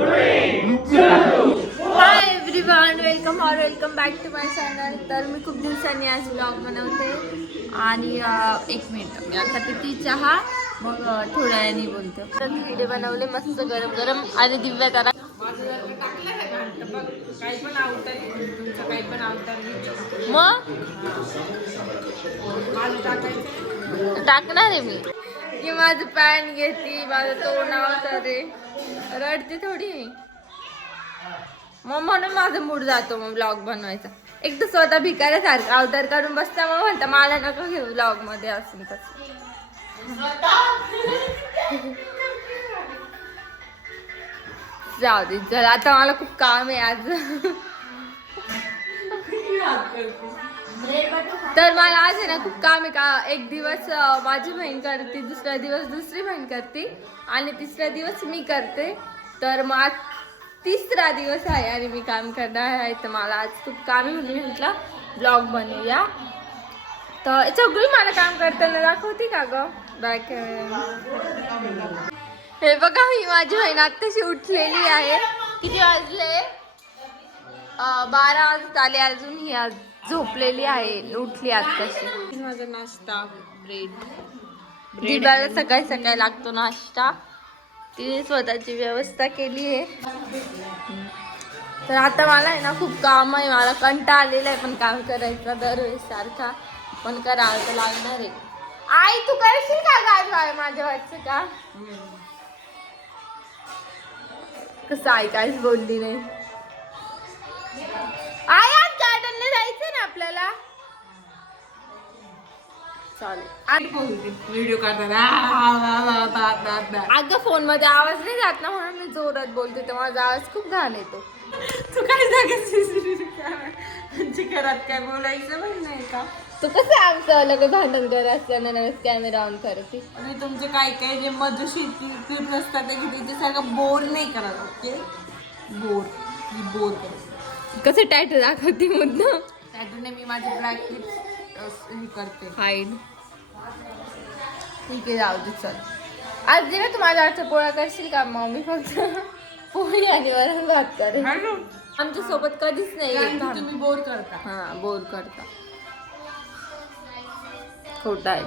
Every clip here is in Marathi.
High everyone, welcome back to my channel. तर मी खूप दिवसांनी आज व्लॉग बनवते आणि एक मिनिट मी आता किती चहा मग थोड्या वेळाने बोलते. तर खिडे बनवले मस्त गरम गरम आणि दिव्या त्याला मग टाकणार आहे मी की माझं पॅन घेते माझं तोंड रे रडते थोडी मग म्हणून माझा मूड जातो मग व्लॉग बनवायचा. एक तर स्वतः भिकाऱ्यासारखा अवतार काढून बसता मग म्हणता मला नका घेऊ व्लॉग मध्ये असून तसं. जाऊ दे चल आता मला खूप काम आहे आज. तर मला आज आहे ना खूप काम आहे का. एक दिवस माझी बहीण करते, दुसरा दिवस दुसरी बहीण करते आणि तिसरा दिवस मी करते. तर मग आज तिसरा दिवस आहे आणि मी काम करणार आहे. तर मला आज खूप काम आहे म्हणून म्हटलं ब्लॉग बनवूया. तर सगळी मला काम करताना दाखवते का ग बॅक कॅमेरा. हे बघा ही माझी बहीण आत्ताशी उठलेली आहे. किती वाजले? 12 वाजत आले. अजून ही आज झोपलेली आहे, उठली आत्ताशी. माझा नाश्ता ब्रेड दिबाला सकाळी सकाळी लागतो नाश्ता. तिने स्वतःची व्यवस्था केली आहे. तर आता मला आहे ना खूप काम आहे, मला कंटाळा आलेला आहे पण काम करायचा दरवेळेस सारखा, पण करावं तर लागणार आहे. आई तू करशील का गाय माझ्या वाटचं का कसं आई काहीच बोलली नाही. आई आज गार्डनला जायचं ना आपल्याला. व्हिडिओ करताना अगं फोन मध्ये आवाज नाही जात ना म्हणून मी जोरात बोलते तर माझा आवाज खूप घाण येतो. तू काय सांगायचं घरात काय बोलायचं पण नाही का. तू कसं आमचं अलग भांडण कर असताना नव्हे कॅमेरा ऑन करते. आणि तुमचे काय काय जे मधुशी क्लिप असतात ते सारखं बोर नाही करत. ओके बोर करत कसं टायटल दाखवते मुद्दा त्यातून मी माझे ब्लॅक क्लिप्स हे करते हाईड. ठीक आहे जाऊ दे चल. आज दे ना तू माझ्या हातचा पोळा करशील का. मग मी फक्त पोळी आणि वरण भात करेन. आमच्या सोबत कधीच नाही तुम्ही बोर करता. हा बोर करता. खोटा आहे.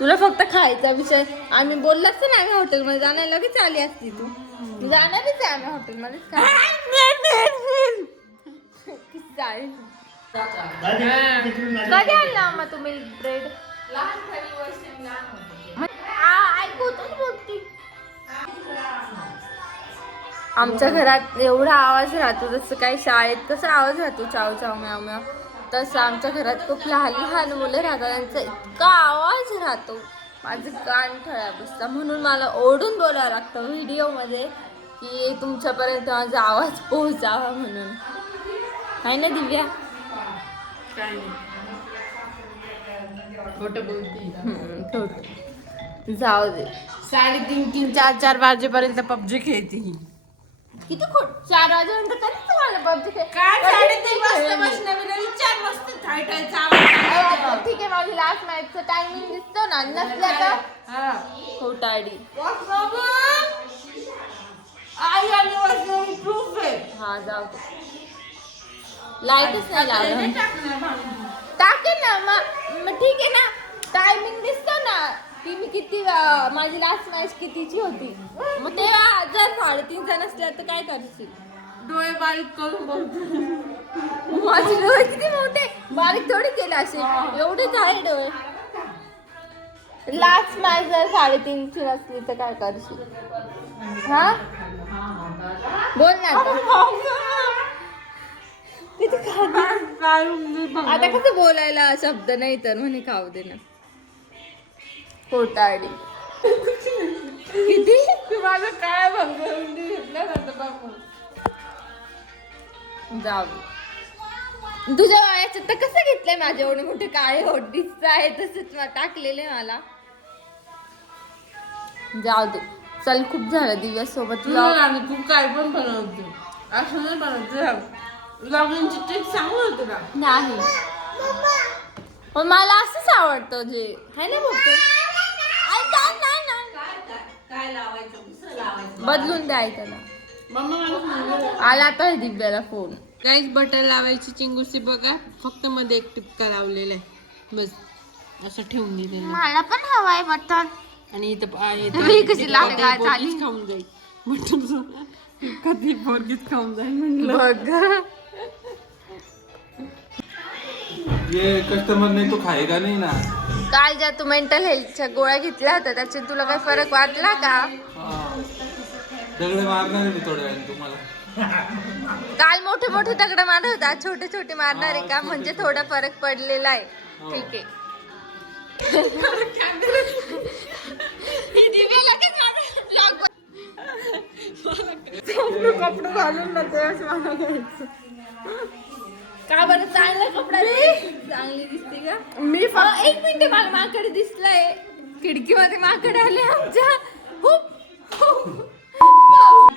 तुला फक्त खायचा विषय आम्ही बोललाच ना आम्ही हॉटेलमध्ये जाणार लगेच आली असती. तू जाणारच आहे आम्ही हॉटेलमध्येच कधी आणला मग तुम्ही ब्रेड ऐकू बोलती. आमच्या घरात एवढा आवाज राहतो जसं काही शाळेत कसा आवाज राहतो चाव चाव म्याव म्याव तसं आमच्या घरात खूप लहान लहान मुलं राहतात त्यांचा इतका आवाज राहतो माझं कान ठळ्या बसता. म्हणून मला ओढून बोलावं लागतं व्हिडिओमध्ये की तुमच्यापर्यंत माझा आवाज पोहोचावा म्हणून. आहे ना दिव्या. खोटं बोलते. जाऊ दे. 3:30 4 वाजेपर्यंत पबजी खेळते ही. किती 4 वाजेपर्यंत कधी तुम्हाला पबजी काय 3:30 वाजता बसण्याला विचार मस्त टायटायचा आवाज. ठीक आहे माझी लास्ट मॅचचा टायमिंग दिसतो ना नसल्या तर खोटाडी. आई आली वाजली प्रूफ आहे. हा जाऊ दे. लाईटच नाही लागलं. टाकेन ना मग ठीक आहे ना. टायमिंग दिसतो ना की मी किती माझी लास्ट मॅच कितीची होती. मग तेव्हा जर 3:30 नसल्या तर काय करशील. डोळे बारीक करून बघतो. माझे डोळे किती मोठे बारीक थोडी केले असे एवढेच आहे डोळे. लास्ट मॅच जर 3:30ची नसली तर काय करशील. हा बोल ना किती आता कसं बोलायला शब्द नाही तर म्हणे खाऊ दे ना. खोटाडी किती माझं काय भंग घेतलं. जाऊ तुझ्या वयाच्यात तर कसं घेतलंय माझे एवढे मोठे काळे होट दिसत आहे तसंच टाकलेले मला. जाऊ दे चल खूप झालं दिव्या सोबत. तू काय पण बनवते असं नाही बनवते. लॉगिनची ट्रिक सांगू होते ना. नाही पण मला असंच आवडतं जे है ना बघतो. काय लावायचं दुसरं लावायचं बदलून द्याय त्याला. आला आता दिव्याला फोन. गाईस बटर लावायची चिंगूसी बघा, फक्त मध्ये एक टिपका लावलेला आहे बस, असं ठेवून दिलेलं. मला पण हवाय मटण. आणि इथं तुम्ही कशी लाल गाय झाली? खाऊन जाईल मटण, कधी पोरगीच खाऊन जाईल म्हणलं. बघ ये कस्टमर नाही तो खाएगा नहीं ना. काल ज्या तू मेंटल हेल्थच्या गोळ्या घेतल्या होत्या त्याचे तुला काही फरक वाटला का? हा. दगड मारणार आहे मी थोड्या वेळाने तुम्हाला. काल मोठे मोठे दगड मारत होता, छोटे छोटे मारणार आहे का? म्हणजे थोडा फरक पडलेला आहे. ठीक आहे. कपडे घालून ना तेव्हाच मला घ्यायचं. का बरं चांगला कपडा रे? चांगली दिसते का? मी एक मिनिट, मला माकडे दिसलंय खिडकीमध्ये. माकडे आले आमच्या.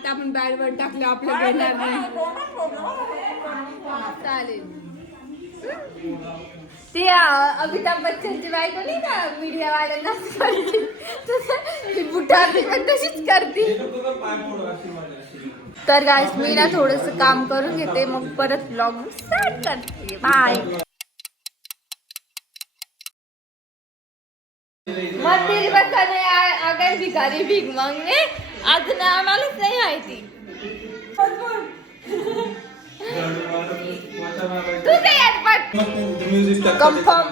आपण बॅड वर्ड टाकले आपल्या घेणार नाही. चालेल. ती अमिताभ बच्चनची बायको नाही का मीडिया वाल्यांना बुटारती पण तशीच करती. तर गाईस मी ना थोडस काम करून घेते, मग परत व्लॉग स्टार्ट करते. बाय. मग तेरी बसाने आ गए भिखारी भीक मांगने. अजून आम्हालाच नाही माहिती. तुझे यार म्युझिक कन्फर्म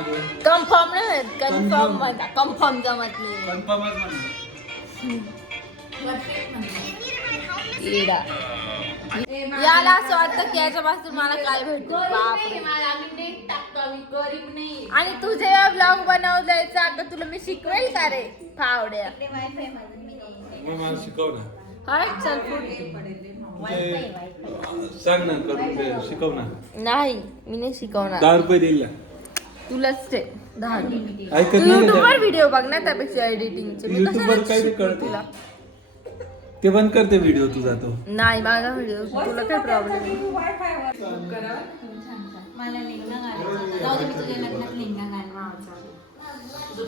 नाही, कन्फर्म जमत नाही. याला असं वाटतं की याच्यापासून मला काय भेटतो. बापरे. आणि तू जेव्हा ब्लॉग बनवलायचा आता तुला मी शिकवेल का रे फावड्या? शिकव ना. हा चल सांग ना, करून दे, शिकव ना. नाही मी नाही शिकवणार. 10 रुपये देईल ना. तुलाच ते 10 रुपये. ऐकत तू नाही युट्यूबवर का? व्हिडिओ बघ ना, त्यापेक्षा एडिटिंगचे मी युट्यूबवर काही कशाला कळत तुला. ते बंद करते व्हिडिओ तुझा तो. नाही माझा व्हिडिओ तुला काय प्रॉब्लेम?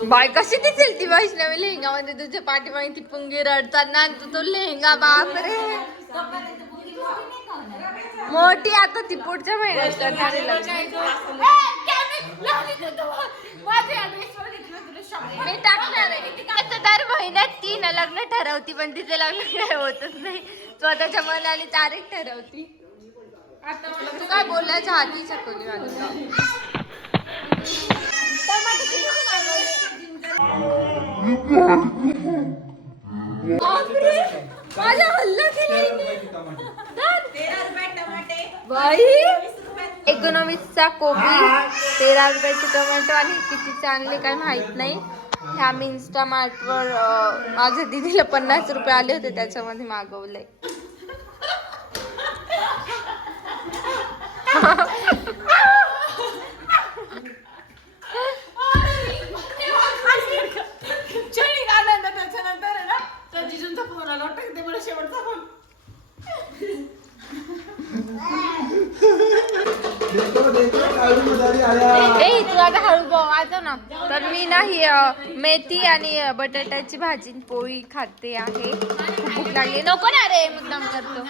बाय कशी दिसेल ती वैष्णवी लेहंगामध्ये तुझ्या पाठीमागे ती पुंगी रडताना, तू तो लेहंगा. बापरे मोठी. आता ती पुढच्या महिन्यात करणार आहे लग्न. मी टाकणार आहे. आता दर महिन्यात ती ना लग्न ठरवती, पण तिचे लग्न काय होतच नाही. स्वतःच्या मनाने तारीख ठरवती. तू काय बोलायच्या हाती चकवली माझं. माझा हल्ला बाई. 19चा कोबी, 13 रुपयाचे टोमॅटो आणि कितीचे आणले काय माहित नाही. ह्या मी इन्स्टामार्टवर माझ्या दीदीला 50 रुपये आले होते, त्याच्यामध्ये मागवलंय. तू आता हळू वाजव ना. तर मी ना ही मेथी आणि बटाट्याची भाजी पोळी खाते आहे. खूप भूक लागली. नको ना रे, मुद्दाम करतो.